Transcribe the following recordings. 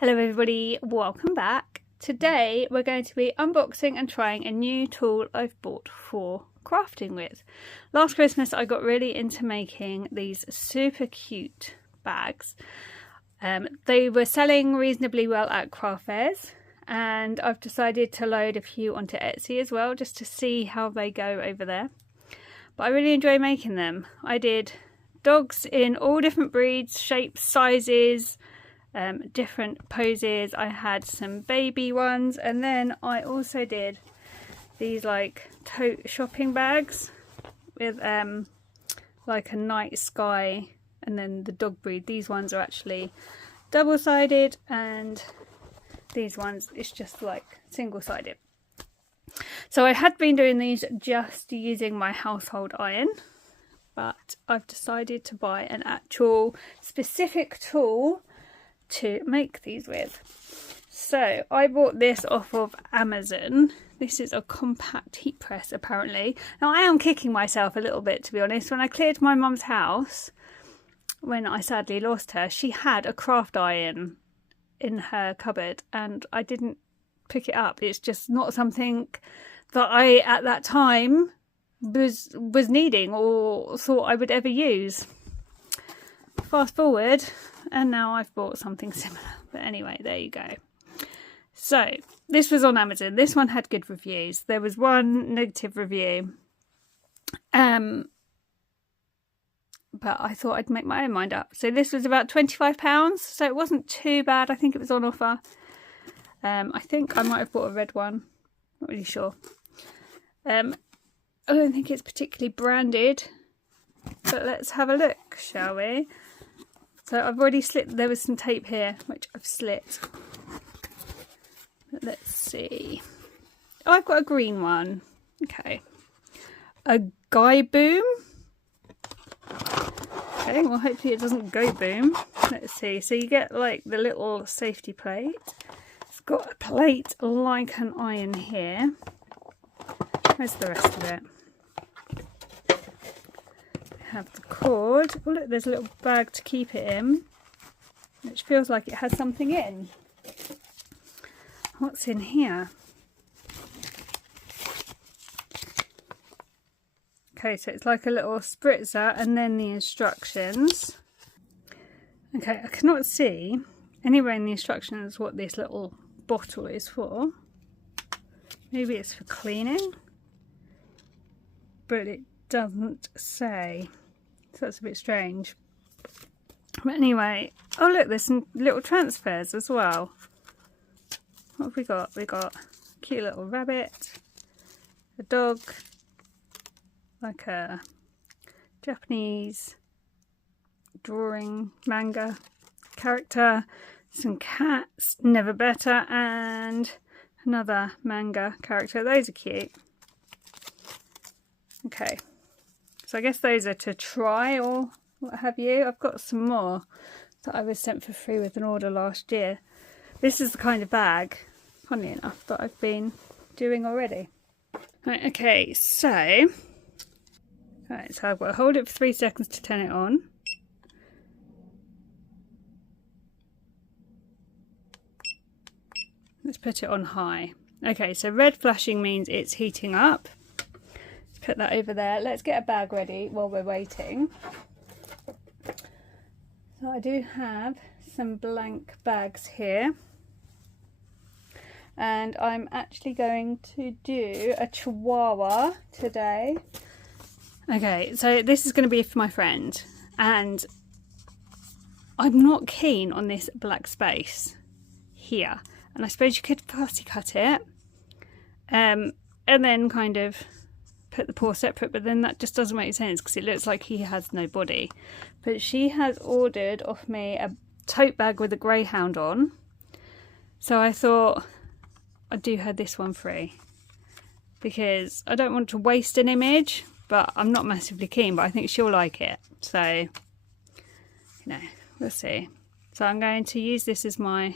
Hello everybody, welcome back. Today we're going to be unboxing and trying a new tool I've bought for crafting with. Last Christmas I got really into making these super cute bags. They were selling reasonably well at craft fairs, and I've decided to load a few onto Etsy as well just to see how they go over there. But I really enjoy making them. I did dogs in all different breeds, shapes, sizes, different poses. I had some baby ones, and then I also did these like tote shopping bags with like a night sky, and then the dog breed. These ones are actually double-sided, and these ones it's just like single-sided. So I had been doing these just using my household iron, but I've decided to buy an actual specific tool to make these with. So I bought this off of Amazon. This is a compact heat press apparently. Now I am kicking myself a little bit, to be honest. When I cleared my mum's house, when I sadly lost her, she had a craft iron in her cupboard and I didn't pick it up. It's just not something that I at that time was needing or thought I would ever use. Fast forward, and now I've bought something similar. But anyway, there you go. So this was on Amazon. This one had good reviews. There was one negative review, but I thought I'd make my own mind up. So this was about £25, so it wasn't too bad. I think it was on offer. I think I might have bought a red one, not really sure. I don't think it's particularly branded, but let's have a look, shall we? So I've already slit, there was some tape here which I've slit. But let's see. Oh, I've got a green one. Okay. A Gyboom. Okay, well hopefully it doesn't go boom. Let's see. So you get like the little safety plate. It's got a plate like an iron here. Where's the rest of it? Have the cord. Oh look, there's a little bag to keep it in, which feels like it has something in. What's in here? Okay, so it's like a little spritzer and then the instructions. Okay, I cannot see anywhere in the instructions what this little bottle is for. Maybe it's for cleaning, but it doesn't say. So that's a bit strange. But anyway, oh look, there's some little transfers as well. What have we got? We got a cute little rabbit, a dog, like a Japanese drawing manga character, some cats, never better, and another manga character. Those are cute. Okay. So I guess those are to try or what have you. I've got some more that I was sent for free with an order last year. This is the kind of bag, funnily enough, that I've been doing already. Right, okay, so I've got to hold it for 3 seconds to turn it on. Let's put it on high. Okay, so red flashing means it's heating up. Put that over there. Let's get a bag ready while we're waiting. So I do have some blank bags here, and I'm actually going to do a chihuahua today. Okay, so this is going to be for my friend, and I'm not keen on this black space here, and I suppose you could fussy cut it and then kind of put the paw separate, but then that just doesn't make sense because it looks like he has no body. But she has ordered off me a tote bag with a greyhound on, so I thought I'd do her this one free because I don't want to waste an image, but I'm not massively keen, but I think she'll like it, so you know, we'll see. So I'm going to use this as my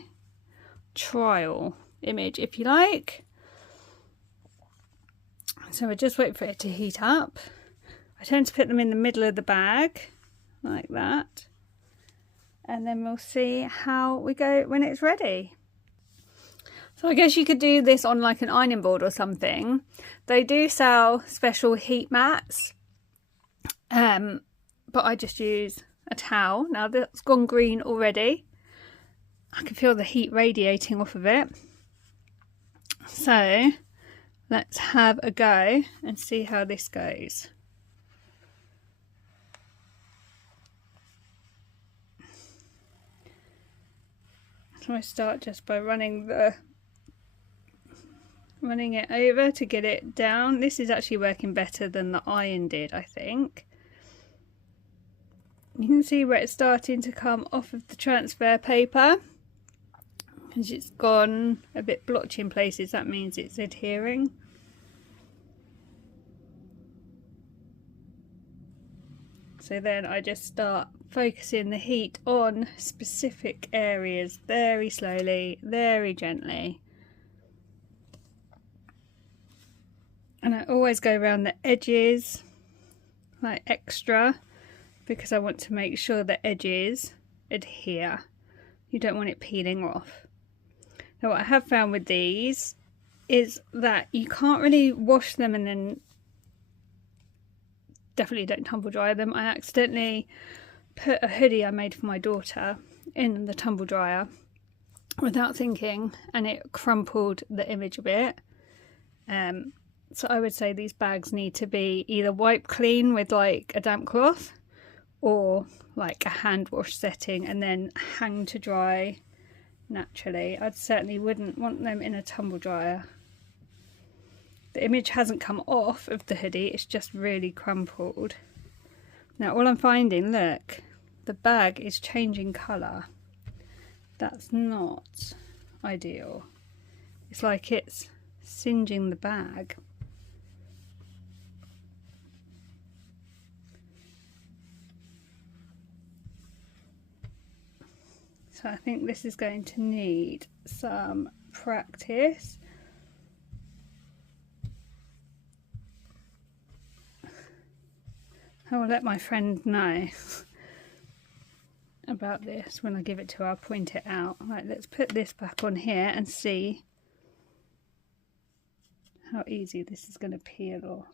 trial image, if you like. So I just wait for it to heat up. I tend to put them in the middle of the bag like that, and then we'll see how we go when it's ready. So I guess you could do this on like an ironing board or something. They do sell special heat mats, but I just use a towel. Now that's gone green already. I can feel the heat radiating off of it. So let's have a go and see how this goes. So I start just by running it over to get it down. This is actually working better than the iron did, I think. You can see where it's starting to come off of the transfer paper. As it's gone a bit blotchy in places, that means it's adhering. So then I just start focusing the heat on specific areas very slowly, very gently. And I always go around the edges like extra because I want to make sure the edges adhere. You don't want it peeling off. Now what I have found with these is that you can't really wash them and then definitely don't tumble dry them. I accidentally put a hoodie I made for my daughter in the tumble dryer without thinking, and it crumpled the image a bit. So I would say these bags need to be either wiped clean with like a damp cloth or like a hand wash setting and then hang to dry naturally. I certainly wouldn't want them in a tumble dryer. The image hasn't come off of the hoodie, it's just really crumpled. Now all I'm finding, look, the bag is changing colour. That's not ideal. It's like it's singeing the bag. So I think this is going to need some practice. I will let my friend know about this when I give it to her. I'll point it out. Right, let's put this back on here and see how easy this is going to peel off.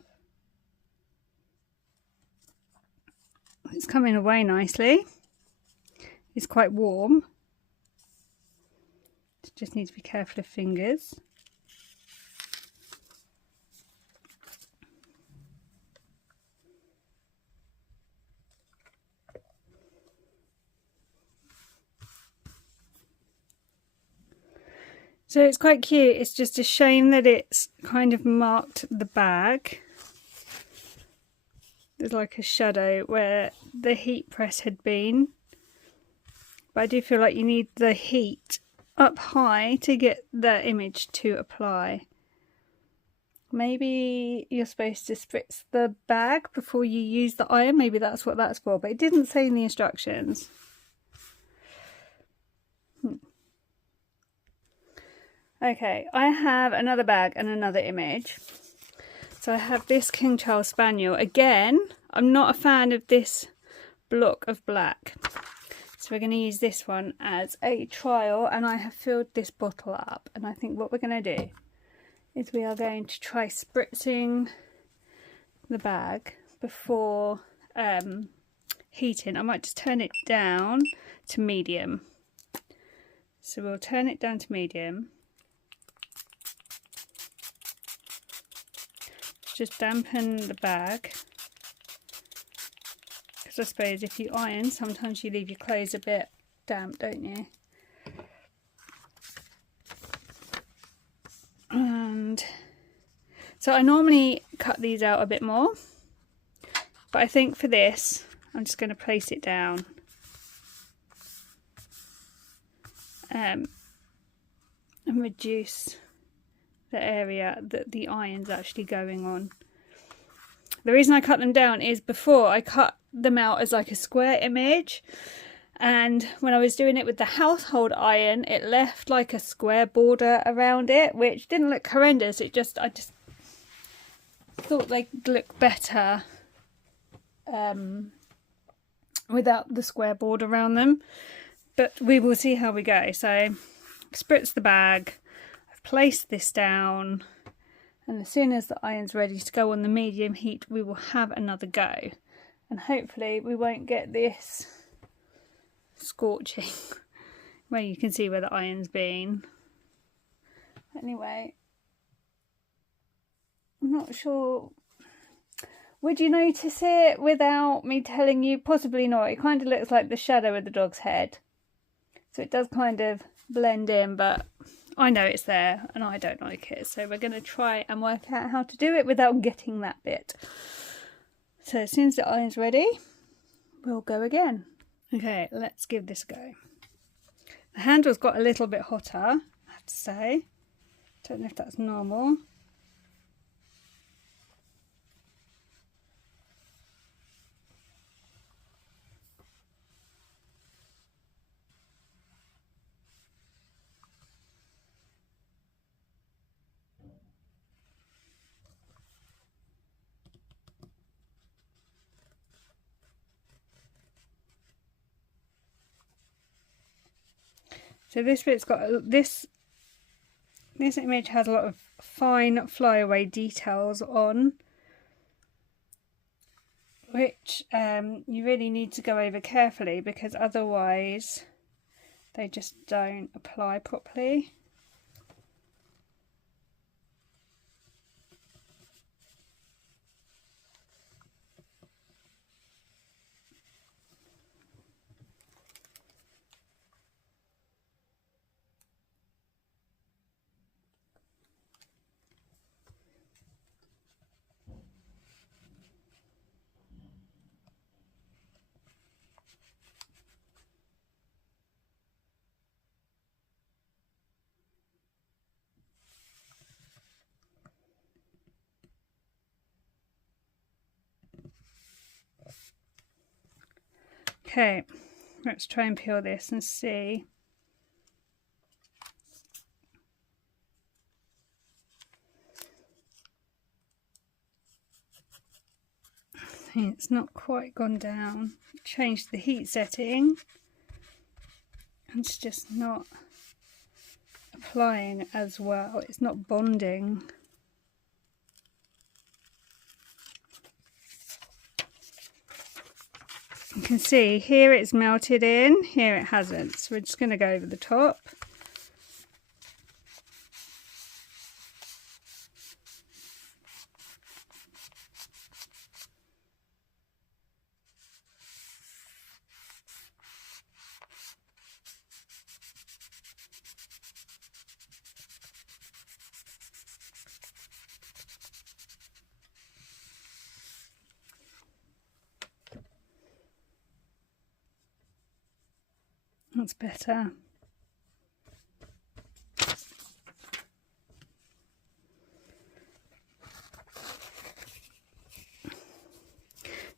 It's coming away nicely. It's quite warm. Just need to be careful of fingers. So it's quite cute. It's just a shame that it's kind of marked the bag. There's like a shadow where the heat press had been. But I do feel like you need the heat up high to get the image to apply. Maybe you're supposed to spritz the bag before you use the iron. Maybe that's what that's for, but it didn't say in the instructions. Okay, I have another bag and another image. So I have this King Charles Spaniel. Again, I'm not a fan of this block of black. So we're going to use this one as a trial, and I have filled this bottle up. And I think what we're going to do is we are going to try spritzing the bag before heating. I might just turn it down to medium. So we'll turn it down to medium. Just dampen the bag. Because I suppose if you iron, sometimes you leave your clothes a bit damp, don't you? And so I normally cut these out a bit more, but I think for this I'm just going to place it down and reduce the area that the iron's actually going on. The reason I cut them down is before I cut them out as like a square image, and when I was doing it with the household iron it left like a square border around it, which didn't look horrendous. I just thought they'd look better without the square board around them, but we will see how we go. So spritz the bag, I've placed this down, and as soon as the iron's ready to go on the medium heat, we will have another go, and hopefully we won't get this scorching where you can see where the iron's been. Anyway, I'm not sure. Would you notice it without me telling you? Possibly not. It kind of looks like the shadow of the dog's head. So it does kind of blend in, but I know it's there and I don't like it. So we're going to try and work out how to do it without getting that bit. So as soon as the iron's ready, we'll go again. Okay, let's give this a go. The handle's got a little bit hotter, I have to say. Don't know if that's normal. So this bit's got this image has a lot of fine flyaway details on, which you really need to go over carefully, because otherwise they just don't apply properly. Okay, let's try and peel this and see. It's not quite gone down. Changed the heat setting. It's just not applying as well. It's not bonding. You can see here it's melted in, here it hasn't. So we're just going to go over the top. That's better.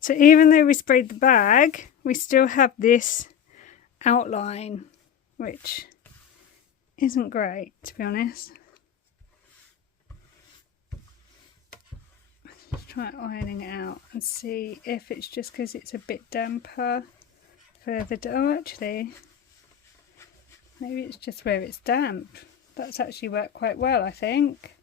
So even though we sprayed the bag, we still have this outline, which isn't great, to be honest. Let's try ironing it out and see if it's just because it's a bit damper further down. Oh, actually, maybe it's just where it's damp. That's actually worked quite well, I think.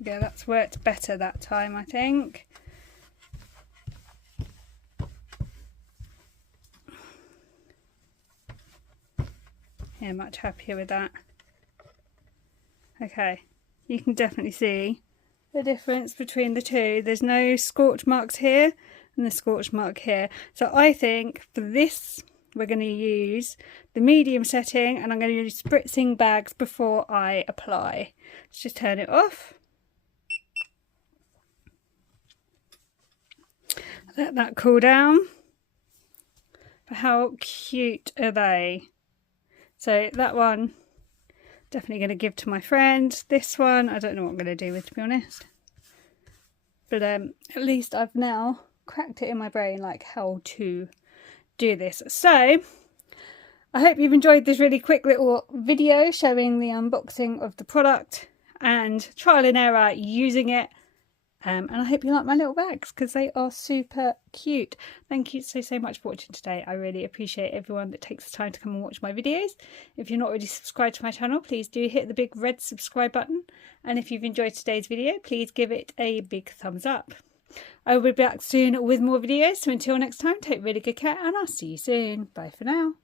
Yeah, that's worked better that time, I think. Yeah, much happier with that. Okay, you can definitely see the difference between the two. There's no scorch marks here and the scorch mark here. So I think for this we're going to use the medium setting, and I'm going to use spritzing bags before I apply. Let's just turn it off. Let that cool down. But how cute are they? So that one, definitely going to give to my friend. This one, I don't know what I'm going to do with, to be honest. But at least I've now cracked it in my brain, like how to do this. So I I hope you've enjoyed this really quick little video showing the unboxing of the product and trial and error using it. And I hope you like my little bags because they are super cute. Thank you so much for watching today. I really appreciate everyone that takes the time to come and watch my videos. If you're not already subscribed to my channel, please do hit the big red subscribe button. And if you've enjoyed today's video, please give it a big thumbs up. I will be back soon with more videos. So until next time, take really good care and I'll see you soon. Bye for now.